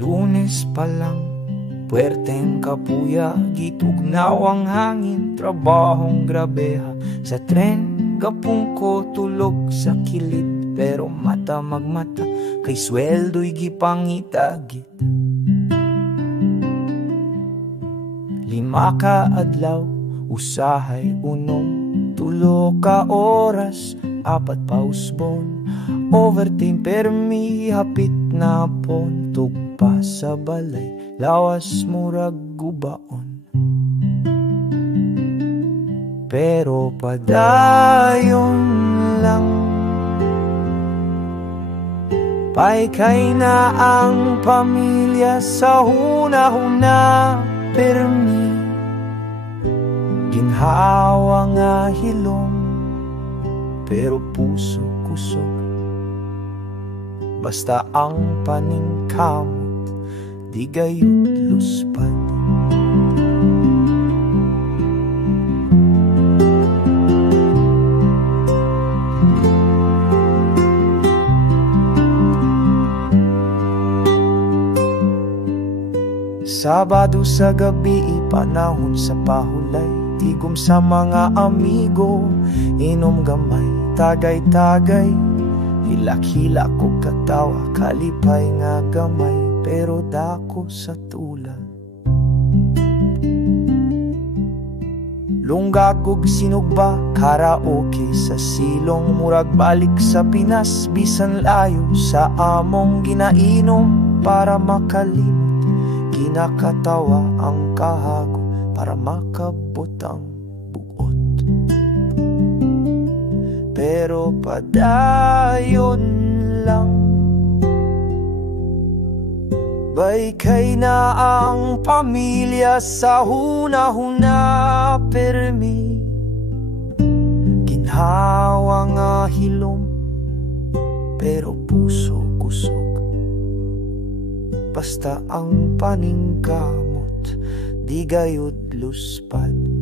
Lunes pa lang, puwerteng kapuya, gitugnaw ang hangin, trabahong grabeha. Sa tren, gapong ko tulog sa kilid, pero mata magmata, kay sweldo'y gipangitagit. 5 ka adlaw, usahay unom, 3 ka oras, 4 pa usbon. Overtime permi, hapit na pon, tugpa sa balay, lawas murag gubaon. Pero padayon lang, paikay na ang pamilya sa huna-huna permi. Ginhawa nga hilom, pero puso kusog. Basta ang paningkamot, di gayud luspad. Sabado sa gabi, panahon sa pahulay, tigom sa mga amigo, inom gamay, tagay-tagay, hilak-hilak ko katawa, kalipay nga gamay, pero dako sa tulad. Lunggagog sinugba, karaoke sa silong, murag balik sa Pinas, bisan layo sa among ginainom para makalimot. Kinakatawa ang kahago para makabot ang buot. Pero padayon lang, baykay na ang pamilya sa huna-huna permi. Ginhawa nga hilom, pero puso kusog. Basta ang paningkamot, di gayud luspad.